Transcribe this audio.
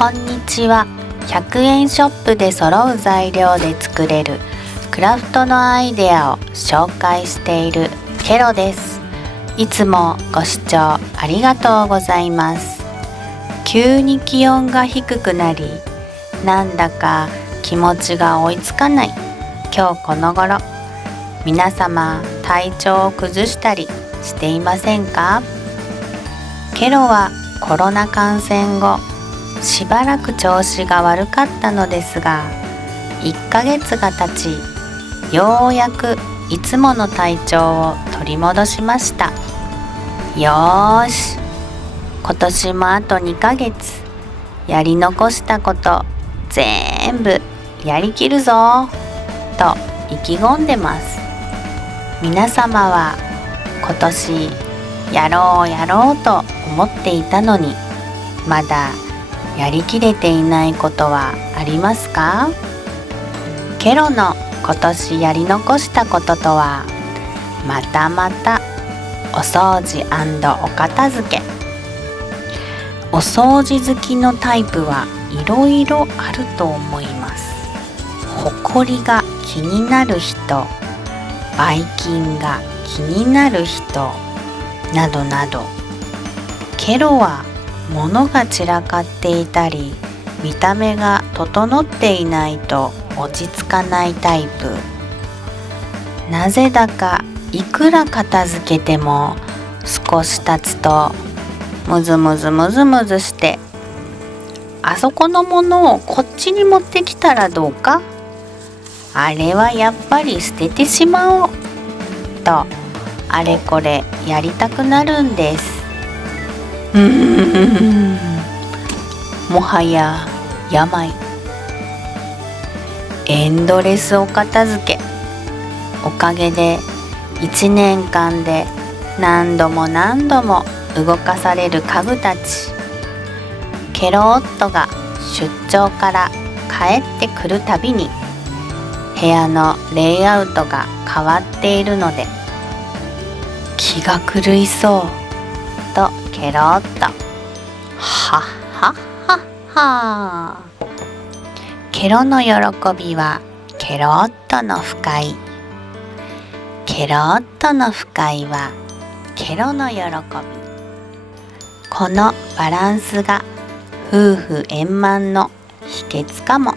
こんにちは。100円ショップで揃う材料で作れるクラフトのアイデアを紹介しているケロです。いつもご視聴ありがとうございます。急に気温が低くなり、なんだか気持ちが追いつかない今日この頃、皆様体調を崩したりしていませんか？ケロはコロナ感染後しばらく調子が悪かったのですが、1ヶ月が経ち、ようやくいつもの体調を取り戻しました。よーし、今年もあと2ヶ月、やり残したこと全部やりきるぞと意気込んでます。皆様は今年やろうと思っていたのに、まだやりきれていないことはありますか？ケロの今年やり残したこととは、またお掃除&お片付け。お掃除好きのタイプはいろいろあると思います。ほこりが気になる人、ばい菌が気になる人などなど。ケロは物が散らかっていたり、見た目が整っていないと落ち着かないタイプ。なぜだかいくら片付けても少し経つとムズムズして、あそこのものをこっちに持ってきたらどうか、あれはやっぱり捨ててしまおうと、あれこれやりたくなるんです。もはや病。エンドレスお片付け。おかげで1年間で何度も動かされる家具たち。ケロ夫が出張から帰ってくるたびに部屋のレイアウトが変わっているので気が狂いそうとケロッとはっはっはっは。ケロの喜びはケロッとの不快。ケロッとの不快はケロの喜び。このバランスが夫婦円満の秘訣かも。